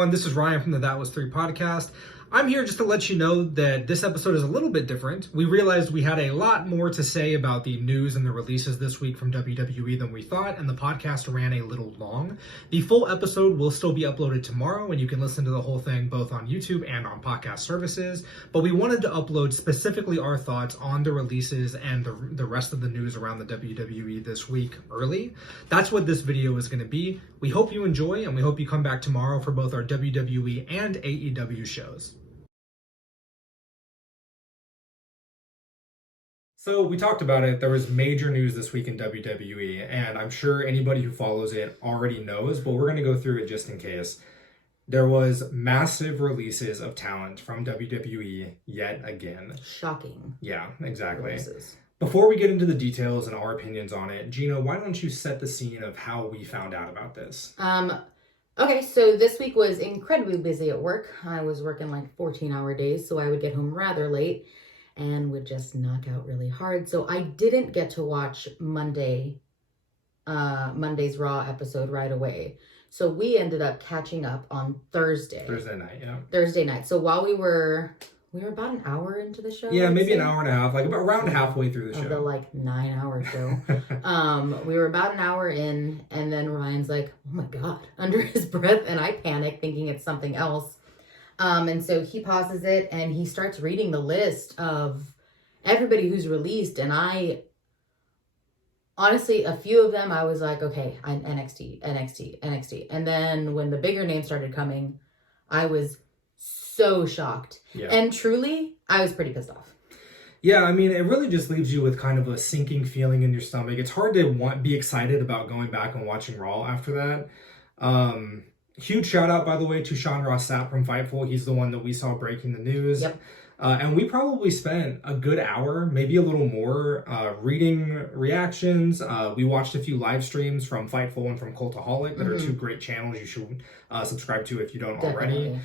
everyone, this is Ryan from the That Was 3 podcast. I'm here just to let you know that this episode is a little bit different. We realized we had a lot more to say about the news and the releases this week from WWE than we thought, and the podcast ran a little long. The full episode will still be uploaded tomorrow, and you can listen to the whole thing both on YouTube and on podcast services, but we wanted to upload specifically our thoughts on the releases and the rest of the news around the WWE this week early. That's what this video is going to be. We hope you enjoy, and we hope you come back tomorrow for both our WWE and AEW shows. So we talked about it. There was major news this week in WWE, and I'm sure anybody who follows it already knows, but we're going to go through it just in case. There was massive releases of talent from WWE yet again. Shocking. Yeah, exactly. Releases. Before we get into the details and our opinions on it, Gina, why don't you set the scene of how we found out about this? Okay, so this week was incredibly busy at work. I was working like 14-hour days, so I would get home rather late and would just knock out really hard. So I didn't get to watch Monday's Raw episode right away. So we ended up catching up on Thursday. Thursday night, yeah. Thursday night. So while we were about an hour into the show. Yeah, maybe an hour and a half, like about around halfway through the show. Of the like 9-hour show. We were about an hour in, and then Ryan's like, oh my God, under his breath. And I panic thinking it's something else. And so he pauses it and he starts reading the list of everybody who's released. And honestly, a few of them, I was like, okay, NXT. And then when the bigger names started coming, I was so shocked. Yeah. And truly, I was pretty pissed off. Yeah, I mean, it really just leaves you with kind of a sinking feeling in your stomach. It's hard to be excited about going back and watching Raw after that. Huge shout out, by the way, to Sean Ross Sapp from Fightful. He's the one that we saw breaking the news. Yep. And we probably spent a good hour, maybe a little more, reading reactions. We watched a few live streams from Fightful and from Cultaholic that are two great channels you should subscribe to if you don't already.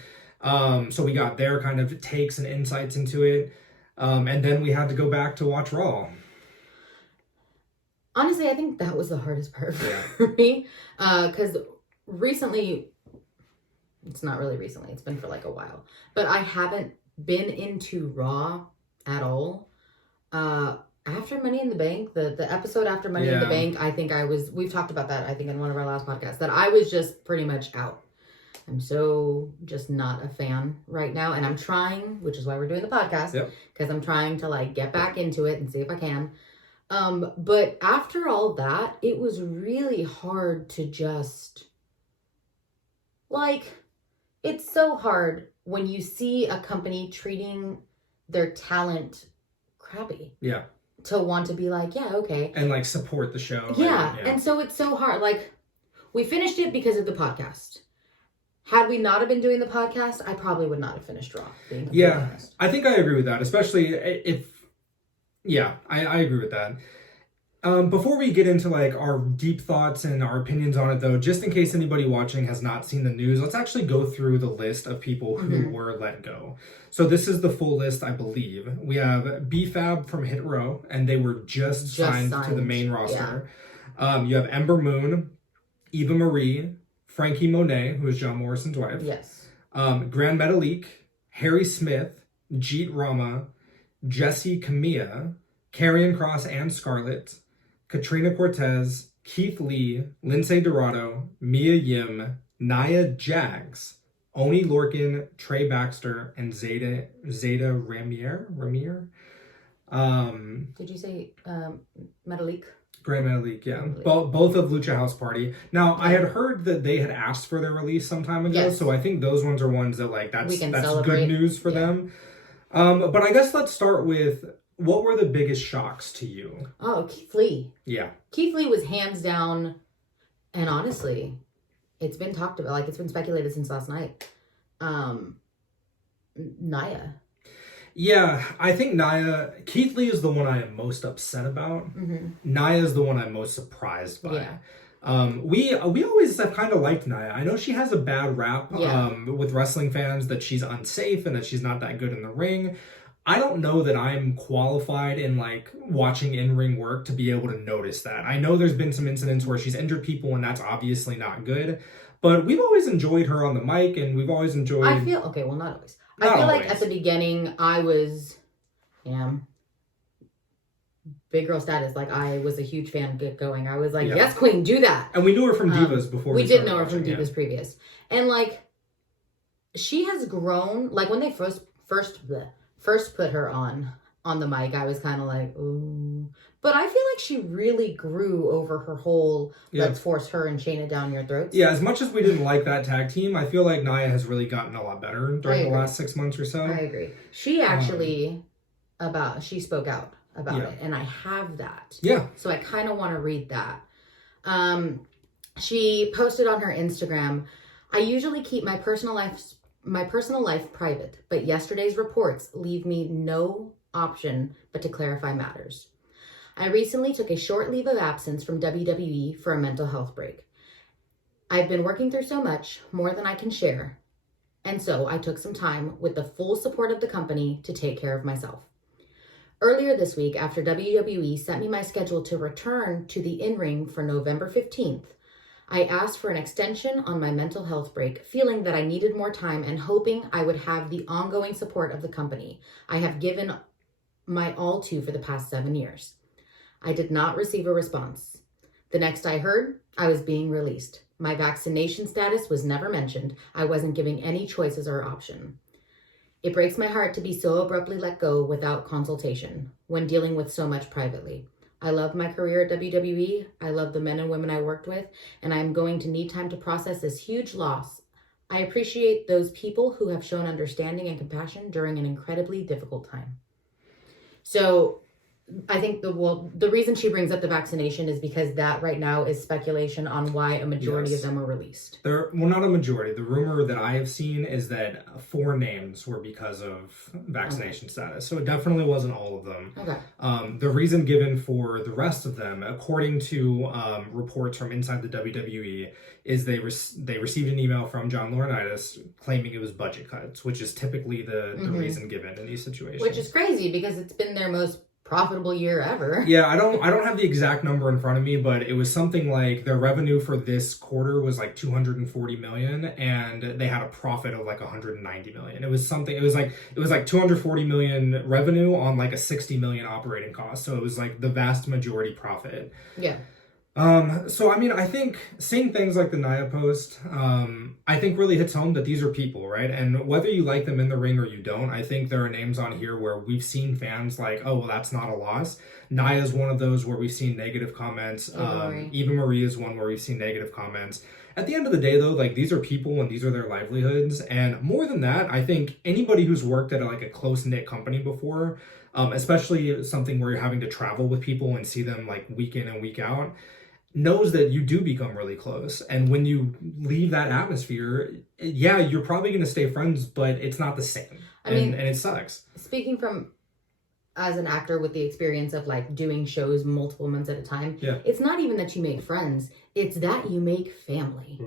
So we got their kind of takes and insights into it. And then we had to go back to watch Raw. Honestly, I think that was the hardest part for me. Because recently, it's not really recently, it's been for like a while, but I haven't been into Raw at all. After Money in the Bank, the episode after Money in the Bank, I think we've talked about that, I think in one of our last podcasts, that I was just pretty much out. I'm so just not a fan right now. And I'm trying, which is why we're doing the podcast, because I'm trying to like get back into it and see if I can. But after all that, it was really hard to just like, it's so hard when you see a company treating their talent crappy. Yeah. To want to be like, yeah, okay. And like support the show. Yeah. And so it's so hard. Like, we finished it because of the podcast. Had we not have been doing the podcast, I probably would not have finished Raw. Yeah, honest. I think I agree with that, especially if, I agree with that. Before we get into like our deep thoughts and our opinions on it though, just in case anybody watching has not seen the news, let's actually go through the list of people who were let go. So this is the full list, I believe. We have B-Fab from Hit Row, and they were just signed to the main roster. Yeah. You have Ember Moon, Eva Marie, Frankie Monet, who is John Morrison's wife. Yes. Grand Metalik, Harry Smith, Jeet Rama, Jesse Camilla, Karrion Kross and Scarlett, Katrina Cortez, Keith Lee, Lindsay Dorado, Mia Yim, Nia Jax, Oni Lorcan, Trey Baxter, and Zeta Ramier. Did you say Metalik? Grand Metalik, yeah. Both of Lucha House Party. Now, I had heard that they had asked for their release some time ago, so I think those ones are ones that like that's good news for them. But I guess let's start with, what were the biggest shocks to you? Oh, Keith Lee. Yeah. Keith Lee was hands down, and honestly, it's been talked about, like it's been speculated since last night. Nia. Yeah, I think Keith Lee is the one I am most upset about. Nia is the one I'm most surprised by. Yeah. We always have kind of liked Nia. I know she has a bad rap with wrestling fans, that she's unsafe and that she's not that good in the ring. I don't know that I'm qualified in like watching in-ring work to be able to notice that. I know there's been some incidents where she's injured people and that's obviously not good, But we've always enjoyed her on the mic, and we've always enjoyed. I feel okay. Well, not always. Not I feel always. like at the beginning, I was, big girl status. Like I was a huge fan get going. I was like, yes, queen, do that. And we knew her from Divas before. We did know her from Divas previous, and like she has grown. Like when they first put her on the mic, I was kind of like, ooh. But I feel like she really grew over her whole let's force her and Shayna down your throats. Yeah, as much as we didn't like that tag team, I feel like Nia has really gotten a lot better during the last 6 months or so. I agree. She actually she spoke out about it, and I have that. Yeah. So I kind of want to read that. She posted on her Instagram, I usually keep my personal life private, but yesterday's reports leave me no option but to clarify matters. I recently took a short leave of absence from WWE for a mental health break. I've been working through so much, more than I can share, and so I took some time with the full support of the company to take care of myself. Earlier this week, after WWE sent me my schedule to return to the in-ring for November 15th, I asked for an extension on my mental health break, feeling that I needed more time and hoping I would have the ongoing support of the company I have given my all to for the past 7 years. I did not receive a response. The next I heard, I was being released. My vaccination status was never mentioned. I wasn't giving any choices or option. It breaks my heart to be so abruptly let go without consultation when dealing with so much privately. I love my career at WWE. I love the men and women I worked with, and I'm going to need time to process this huge loss. I appreciate those people who have shown understanding and compassion during an incredibly difficult time. So I think the reason she brings up the vaccination is because that right now is speculation on why a majority of them were released. Well, not a majority. The rumor that I have seen is that 4 names were because of vaccination status. So it definitely wasn't all of them. Okay. The reason given for the rest of them, according to reports from inside the WWE, is they received an email from John Laurinaitis claiming it was budget cuts, which is typically the reason given in these situations. Which is crazy because it's been their most profitable year ever. Yeah, I don't have the exact number in front of me, but it was something like their revenue for this quarter was like 240 million and they had a profit of like 190 million. It was like 240 million revenue on like a 60 million operating cost. So it was like the vast majority profit. Yeah. So I mean, I think seeing things like the Nia post, I think really hits home that these are people, right? And whether you like them in the ring or you don't, I think there are names on here where we've seen fans like, oh, well, that's not a loss. Nia is one of those where we've seen negative comments. Eva Marie is one where we've seen negative comments. At the end of the day, though, like these are people and these are their livelihoods. And more than that, I think anybody who's worked at like a close-knit company before, especially something where you're having to travel with people and see them like week in and week out, knows that you do become really close. And when you leave that atmosphere, yeah, you're probably going to stay friends, but it's not the same. And it sucks. Speaking from as an actor with the experience of like doing shows multiple months at a time, it's not even that you make friends, it's that you make family.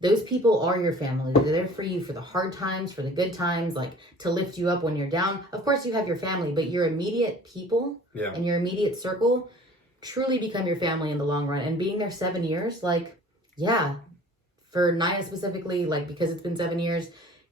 Those people are your family. They're there for you for the hard times, for the good times, like to lift you up when you're down. Of course you have your family, but your immediate people and your immediate circle truly become your family in the long run. And being there 7 years, like, yeah, for Nia specifically, like, because it's been 7 years,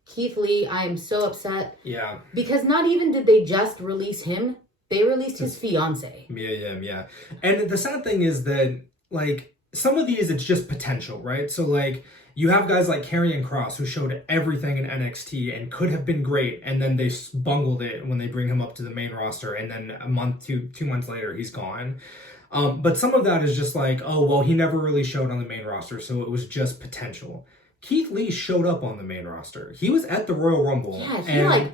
Keith Lee, I am so upset. Yeah. Because not even did they just release him, they released his fiance. Mia Yim, yeah. And the sad thing is that, like, some of these, it's just potential, right? So, like, you have guys like Karrion Kross who showed everything in NXT and could have been great, and then they bungled it when they bring him up to the main roster, and then two months later, he's gone. But some of that is just like, oh, well, he never really showed on the main roster, so it was just potential. Keith Lee showed up on the main roster. He was at the Royal Rumble. Yeah,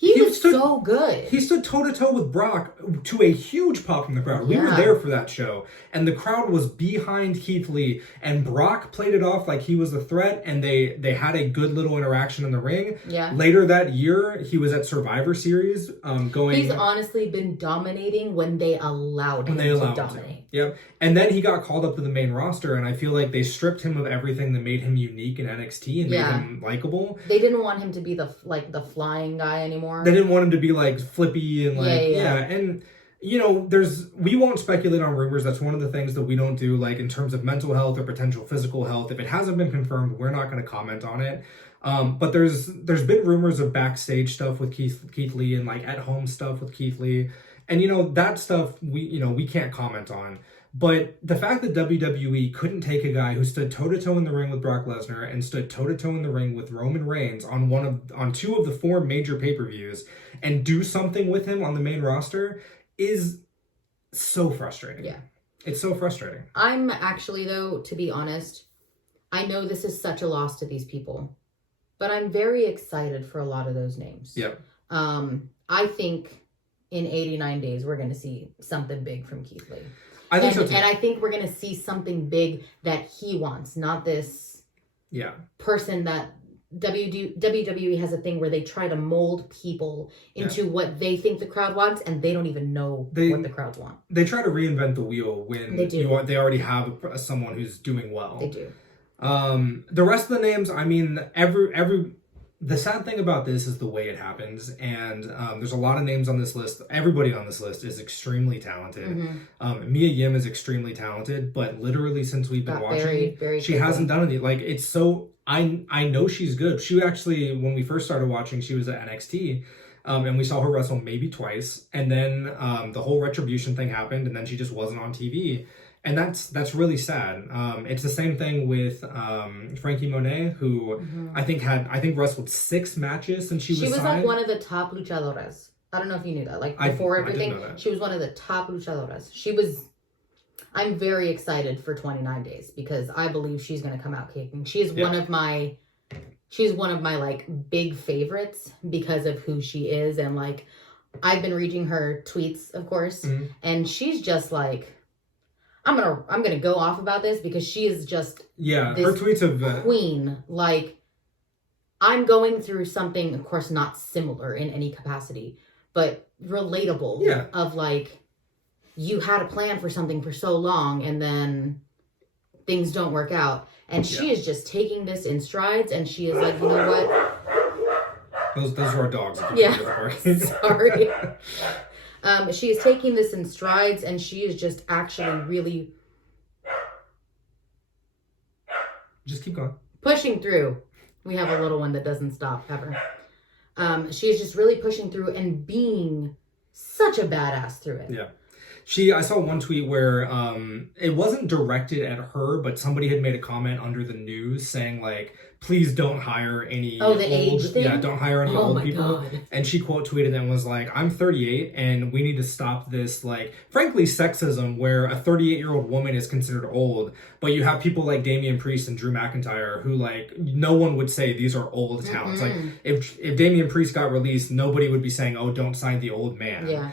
he was so good. He stood toe-to-toe with Brock to a huge pop from the crowd. We were there for that show. And the crowd was behind Keith Lee. And Brock played it off like he was a threat. And they had a good little interaction in the ring. Yeah. Later that year, he was at Survivor Series going... He's honestly been dominating when they allowed him to dominate. Yep. And then he got called up to the main roster. And I feel like they stripped him of everything that made him unique in NXT and made him likable. They didn't want him to be the flying guy anymore. They didn't want him to be like flippy and like and we won't speculate on rumors. That's one of the things that we don't do, like in terms of mental health or potential physical health. If it hasn't been confirmed, we're not going to comment on it. But there's been rumors of backstage stuff with Keith Lee and like at home stuff with Keith Lee, and that stuff we can't comment on. But the fact that WWE couldn't take a guy who stood toe to toe in the ring with Brock Lesnar and stood toe to toe in the ring with Roman Reigns on two of the four major pay-per-views and do something with him on the main roster is so frustrating. Yeah. It's so frustrating. I'm actually, though, to be honest, I know this is such a loss to these people, but I'm very excited for a lot of those names. Yep. I think in 89 days, we're going to see something big from Keith Lee. I think so too. And I think we're going to see something big that he wants, not this person that WWE has a thing where they try to mold people into what they think the crowd wants, and they don't even know what the crowd wants. They try to reinvent the wheel when they already have someone who's doing well. They do. The rest of the names, I mean, the sad thing about this is the way it happens, and there's a lot of names on this list. Everybody on this list is extremely talented. Mm-hmm. Mia Yim is extremely talented, but literally since we've been watching, she hasn't done anything. Like, it's so... I know she's good. She actually, when we first started watching, she was at NXT, and we saw her wrestle maybe twice, and then the whole Retribution thing happened, and then she just wasn't on TV. And that's really sad. It's the same thing with Frankie Monet, who I think wrestled 6 matches since she was signed. She was like one of the top luchadoras. I don't know if you knew that. Like before everything, she was one of the top luchadoras. I'm very excited for 29 days because I believe she's going to come out kicking. She's one of my like big favorites because of who she is, and like I've been reading her tweets, of course, and she's just like, I'm gonna go off about this because she is just her tweets of queen. Like, I'm going through something, of course, not similar in any capacity, but relatable. Yeah. Of like, you had a plan for something for so long, and then things don't work out, and she is just taking this in strides, and she is like, you know what? Those are our dogs. Yeah. Sorry. She is taking this in strides, and she is just actually really... Just keep going. Pushing through. We have a little one that doesn't stop, ever. She is just really pushing through and being such a badass through it. Yeah. I saw one tweet where it wasn't directed at her, but somebody had made a comment under the news saying, like, please don't hire any age thing? Yeah, don't hire any old people. God. And she quote tweeted and was like, I'm 38 and we need to stop this, like, frankly, sexism where a 38-year-old woman is considered old, but you have people like Damian Priest and Drew McIntyre who, like, no one would say these are old talents. Like, if Damian Priest got released, nobody would be saying, oh, don't sign the old man. Yeah.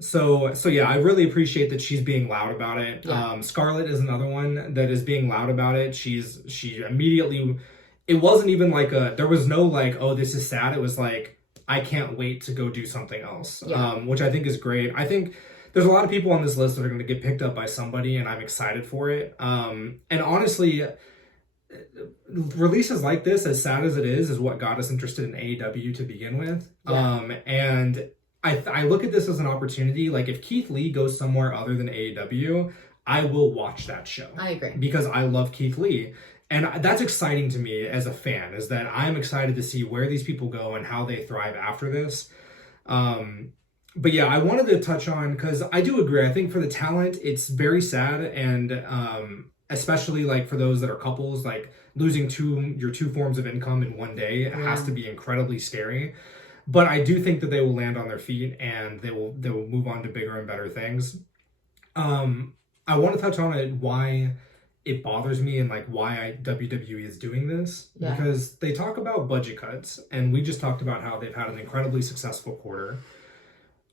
So yeah, I really appreciate that she's being loud about it. Yeah. Scarlett is another one that is being loud about it. She immediately, it wasn't even like there was no like, oh, this is sad. It was like, I can't wait to go do something else. Yeah. Which I think is great. I think there's a lot of people on this list that are going to get picked up by somebody, and I'm excited for it. And honestly, releases like this, as sad as it is what got us interested in AEW to begin with. Yeah. And I look at this as an opportunity. Like, if Keith Lee goes somewhere other than AEW, I will watch that show. I agree. Because I love Keith Lee. And that's exciting to me as a fan, is that I'm excited to see where these people go and how they thrive after this. But yeah, I wanted to touch on, because I do agree. I think for the talent, it's very sad. And especially like for those that are couples, like losing your two forms of income in one day has to be incredibly scary. But I do think that they will land on their feet and they will move on to bigger and better things. I want to touch on it, why it bothers me and like why WWE is doing this. Yeah. Because they talk about budget cuts, and we just talked about how they've had an incredibly successful quarter.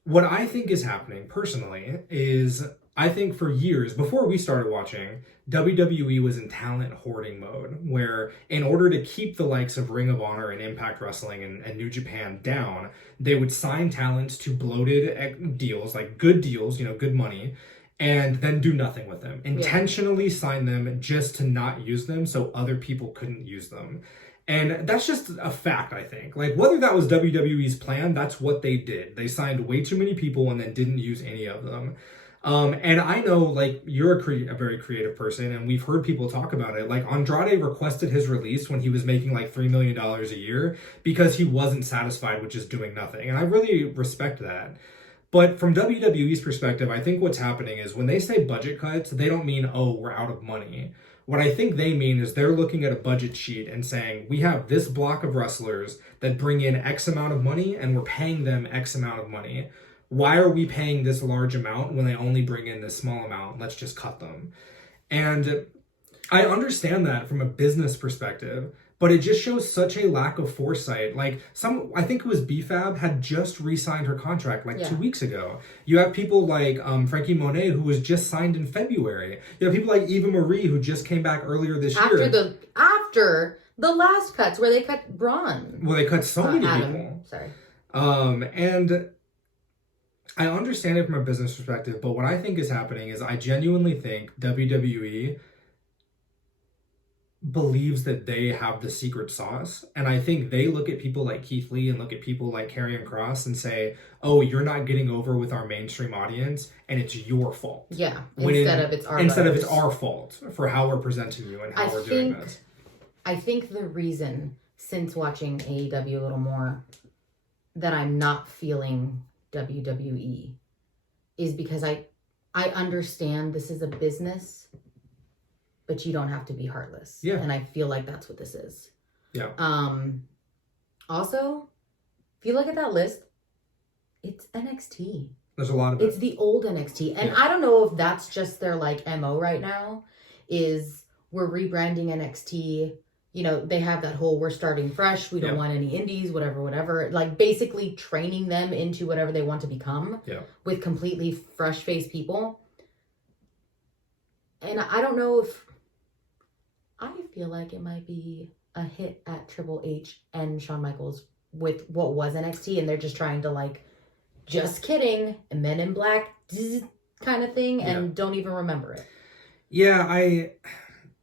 What I think is happening personally is, I think for years, before we started watching, WWE was in talent hoarding mode, where in order to keep the likes of Ring of Honor and Impact Wrestling and New Japan down, they would sign talent to bloated deals, like good deals, good money, and then do nothing with them. Intentionally sign them just to not use them so other people couldn't use them. And that's just a fact, I think. Like, whether that was WWE's plan, that's what they did. They signed way too many people and then didn't use any of them. And I know, like, you're a very creative person, and we've heard people talk about it. Like, Andrade requested his release when he was making, like, $3 million a year because he wasn't satisfied with just doing nothing. And I really respect that. But from WWE's perspective, I think what's happening is when they say budget cuts, they don't mean, oh, we're out of money. What I think they mean is they're looking at a budget sheet and saying, we have this block of wrestlers that bring in X amount of money and we're paying them X amount of money. Why are we paying this large amount when they only bring in this small amount? Let's just cut them. And I understand that from a business perspective, but it just shows such a lack of foresight. Like, I think it was BFAB had just re-signed her contract like 2 weeks ago. You have people like Frankie Monet, who was just signed in February. You have people like Eva Marie, who just came back earlier this year. After the last cuts where they cut Braun. Well, they cut so many Adam. people. Sorry. And I understand it from a business perspective, but what I think is happening is I genuinely think WWE believes that they have the secret sauce, and I think they look at people like Keith Lee and look at people like Karrion Kross and say, oh, you're not getting over with our mainstream audience and it's your fault. Yeah, instead of it's our fault for how we're presenting you and how we're doing this. I think the reason, since watching AEW a little more, that I'm not feeling WWE is because I understand this is a business, but you don't have to be heartless. Yeah. And I feel like that's what this is. Yeah. Also, if you look at that list, it's NXT. There's a lot of it. It's the old NXT. And I don't know if that's just their like MO right now, is we're rebranding NXT. You know, they have that whole we're starting fresh. We don't want any indies, whatever. Like basically training them into whatever they want to become with completely fresh-faced people. And I don't know if... I feel like it might be a hit at Triple H and Shawn Michaels with what was NXT, and they're just trying to like, just kidding, and Men in Black kind of thing, and don't even remember it. Yeah,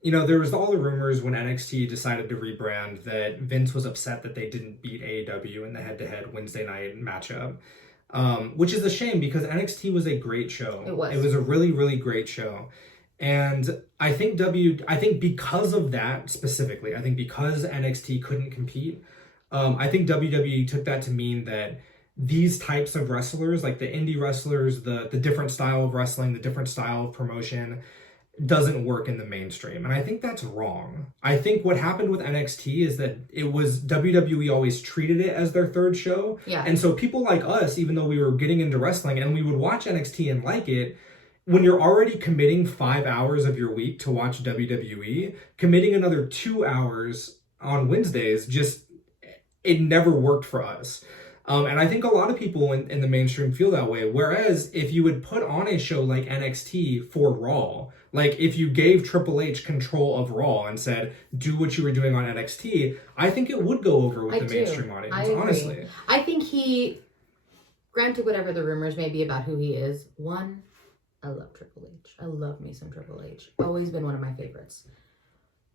there was all the rumors when NXT decided to rebrand that Vince was upset that they didn't beat AEW in the head-to-head Wednesday night matchup, which is a shame because NXT was a great show. It was. It was a really, really great show. And I think because of that specifically, I think because NXT couldn't compete, I think WWE took that to mean that these types of wrestlers, like the indie wrestlers, the different style of wrestling, the different style of promotion, doesn't work in the mainstream. And I think that's wrong. I think what happened with NXT is that it was WWE always treated it as their third show. Yeah. And so people like us, even though we were getting into wrestling and we would watch NXT and like it, when you're already committing 5 hours of your week to watch WWE, committing another 2 hours on Wednesdays, it never worked for us. And I think a lot of people in the mainstream feel that way. Whereas if you would put on a show like NXT for Raw, like if you gave Triple H control of Raw and said, do what you were doing on NXT, I think it would go over with the mainstream audience, honestly. I think granted whatever the rumors may be about who he is, I love Triple H. I love me some Triple H. Always been one of my favorites.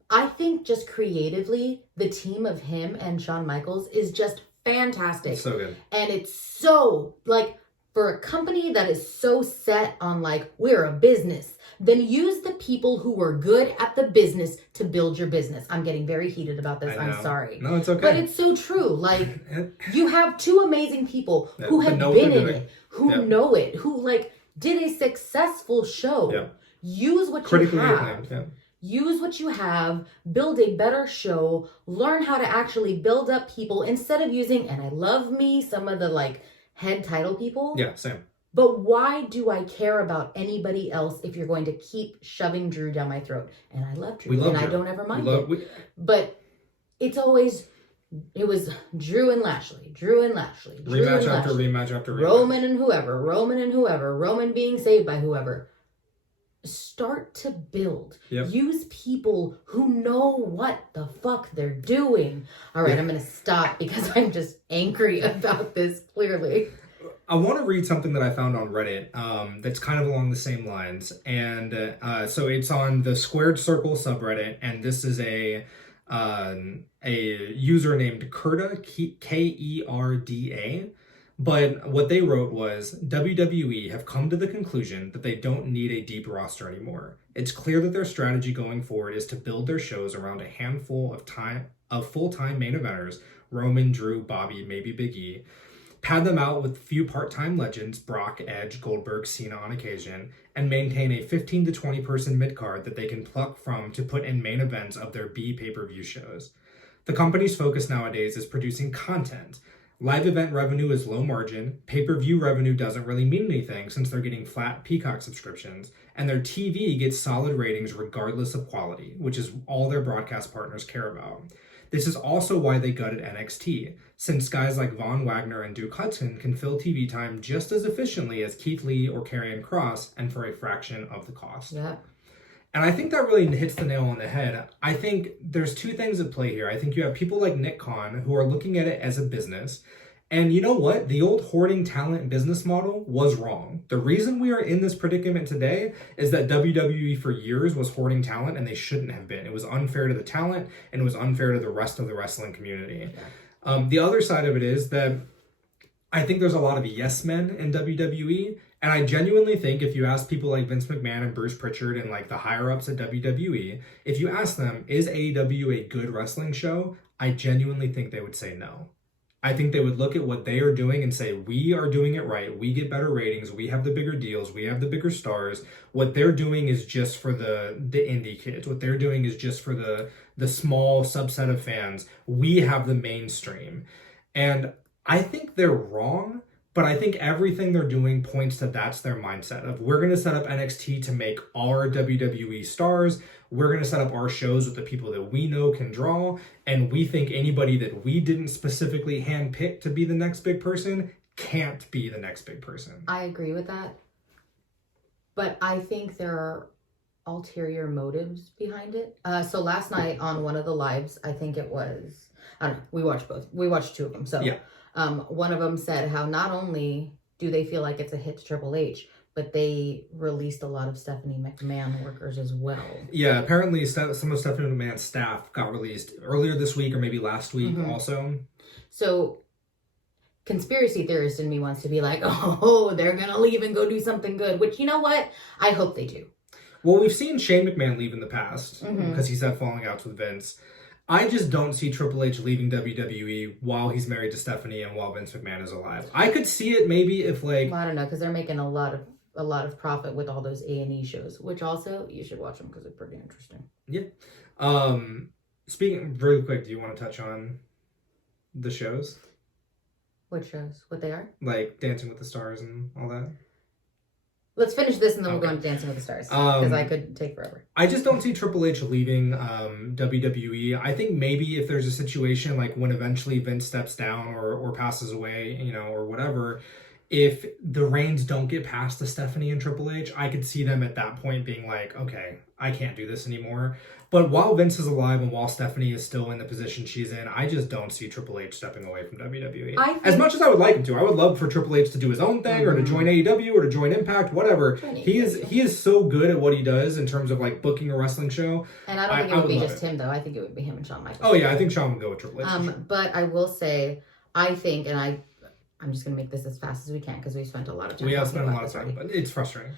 I think just creatively, the team of him and Shawn Michaels is just fantastic. It's so good. And it's so, like, for a company that is so set on, like, we're a business, then use the people who are good at the business to build your business. I'm getting very heated about this. I'm sorry. No, it's okay. But it's so true. Like, you have two amazing people who have been in it, who know it, who, like, did a successful show. Yeah. Use what you have. Use what you have, build a better show, learn how to actually build up people instead of using, and I love me some of the like head title people. Yeah, same. But why do I care about anybody else if you're going to keep shoving Drew down my throat? And I love Drew, and Drew. I don't ever mind it. But it was Drew and Lashley. Rematch after rematch after rematch. Roman and whoever. Roman being saved by whoever. Start to build. Yep. Use people who know what the fuck they're doing. All right, I'm going to stop because I'm just angry about this, clearly. I want to read something that I found on Reddit that's kind of along the same lines. And so it's on the Squared Circle subreddit, and this is a a user named Kerda, Kerda. But what they wrote was WWE have come to the conclusion that they don't need a deep roster anymore. It's clear that their strategy going forward is to build their shows around a handful of full-time main eventers, Roman, Drew, Bobby, maybe Big E, pad them out with a few part-time legends, Brock, Edge, Goldberg, Cena on occasion, and maintain a 15 to 20 person mid-card that they can pluck from to put in main events of their B pay-per-view shows. The company's focus nowadays is producing content. Live event revenue is low margin, pay-per-view revenue doesn't really mean anything since they're getting flat Peacock subscriptions, and their TV gets solid ratings regardless of quality, which is all their broadcast partners care about. This is also why they gutted NXT, since guys like Von Wagner and Duke Hudson can fill TV time just as efficiently as Keith Lee or Karrion Kross and for a fraction of the cost. Yeah. And I think that really hits the nail on the head. I think there's two things at play here. I think you have people like Nick Khan who are looking at it as a business. And you know what? The old hoarding talent business model was wrong. The reason we are in this predicament today is that WWE for years was hoarding talent and they shouldn't have been. It was unfair to the talent and it was unfair to the rest of the wrestling community. Yeah. The other side of it is that I think there's a lot of yes men in WWE. And I genuinely think if you ask people like Vince McMahon and Bruce Pritchard and like the higher ups at WWE, if you ask them, is AEW a good wrestling show? I genuinely think they would say no. I think they would look at what they are doing and say, we are doing it right. We get better ratings. We have the bigger deals. We have the bigger stars. What they're doing is just for the indie kids. What they're doing is just for the small subset of fans. We have the mainstream. And I think they're wrong, but I think everything they're doing points to that's their mindset of we're going to set up NXT to make our WWE stars. We're going to set up our shows with the people that we know can draw. And we think anybody that we didn't specifically handpick to be the next big person can't be the next big person. I agree with that. But I think there are ulterior motives behind it. So last night on one of the lives, I think it was, I don't know, we watched both. We watched two of them. So yeah. One of them said how not only do they feel like it's a hit to Triple H, but they released a lot of Stephanie McMahon workers as well. Yeah, apparently some of Stephanie McMahon's staff got released earlier this week or maybe last week also. So conspiracy theorist in me wants to be like, oh, they're going to leave and go do something good, which you know what? I hope they do. Well, we've seen Shane McMahon leave in the past because he's had falling outs with Vince. I just don't see Triple H leaving WWE while he's married to Stephanie and while Vince McMahon is alive. I could see it maybe if like... Well, I don't know, because they're making a lot of profit with all those A&E shows, which also you should watch them because they're pretty interesting. Yeah. Speaking really quick, do you want to touch on the shows? What shows? What they are? Like Dancing with the Stars and all that? Let's finish this and then we'll go into Dancing with the Stars. Because I could take forever. I just don't see Triple H leaving WWE. I think maybe if there's a situation like when eventually Vince steps down or passes away, you know, or whatever, if the reins don't get past to Stephanie and Triple H, I could see them at that point being like, okay, I can't do this anymore. But while Vince is alive and while Stephanie is still in the position she's in, I just don't see Triple H stepping away from WWE. As much as I would like him to. I would love for Triple H to do his own thing or to join AEW or to join Impact, whatever. He is so good at what he does in terms of like booking a wrestling show. And I don't think it would be just him though. I think it would be him and Shawn Michaels. Oh yeah, I think Shawn would go with Triple H. But I will say, I think, and I'm just going to make this as fast as we can because we spent a lot of time. We have spent a lot of time, but it's frustrating.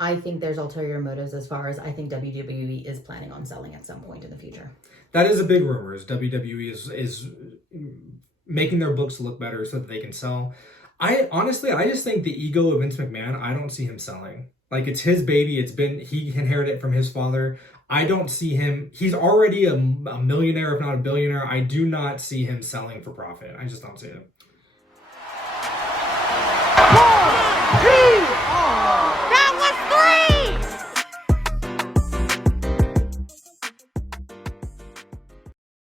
I think there's ulterior motives as far as I think WWE is planning on selling at some point in the future. That is a big rumor. Is WWE is making their books look better so that they can sell. I just think the ego of Vince McMahon, I don't see him selling. Like it's his baby. He inherited it from his father. I don't see him. He's already a millionaire, if not a billionaire. I do not see him selling for profit. I just don't see it. 1, 2,